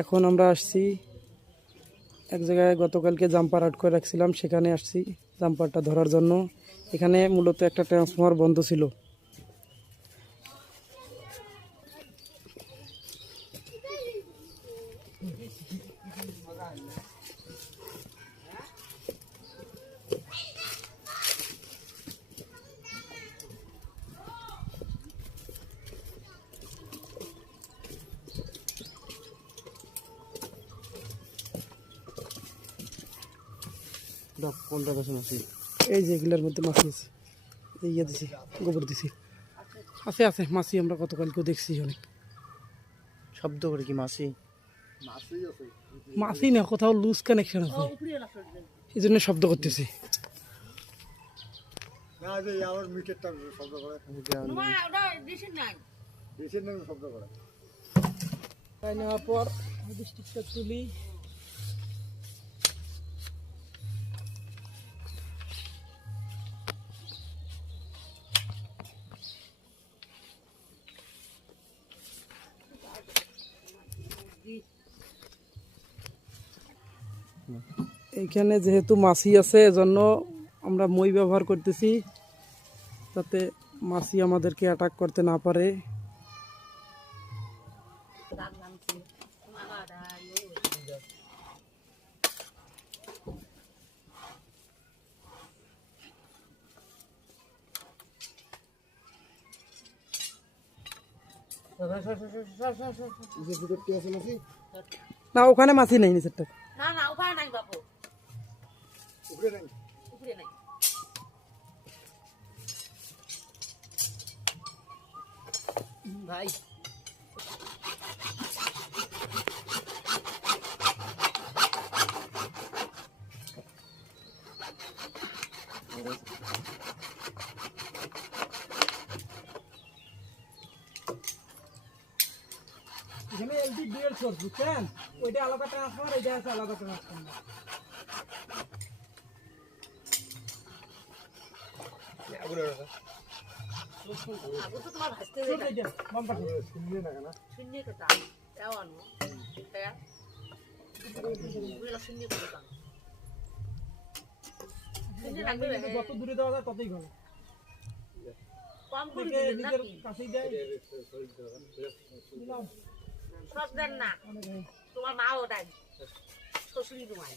এখন আমরা আসছি এক জায়গায়, গতকালকে জাম্পার আউট করে রাখছিলাম, সেখানে আসছি জাম্পারটা ধরার জন্য। এখানে মূলত একটা ট্রান্সফরমার বন্ধ ছিল। কোনটা কাছে মাছি? এই যে এগুলোর মধ্যে মাছি আছে, এই ইয়ে দিছি, গোবর দিছি, আছে আছে মাছি। আমরা গতকালকেও দেখছি অনেক। শব্দ করে কি মাছি? মাছি না, কোথাও লুজ কানেকশন আছে, এই জন্য শব্দ করতেছি। নেওয়ার পর ডিস্ট্রিক্টটা তুলি। এইখানে যেহেতু মাছি আছে, এজন্য আমরা মই ব্যবহার করতেছি, যাতে মাছি আমাদেরকে অ্যাটাক করতে না পারে। না, ওখানে মাছি নেই নিচেরটা। না না ওখানে নাই বাপু, উপরে নাই, উপরে নাই। ভাই এখানে এলটি ডুয়াল সোর্স, বুঝছেন? ওইটা আলাদা ট্রান্সফরমার, এইটা আছে আলাদা ট্রান্সফরমার। আবু তো তোমার ভাসতে শূন্য এইটা, বাম্পার শূন্য কথা এও আনো এটা বুঝলা শূন্য কথা শূন্য লাগবে রে। যত দূরে দেওয়া যায় ততই ভালো। কম করে থেকে দিবেন নিজের নাকি? কাছেই দেয়। সব দেন না, তোমার মাও দেয়, শ্বশুরি তোমায়।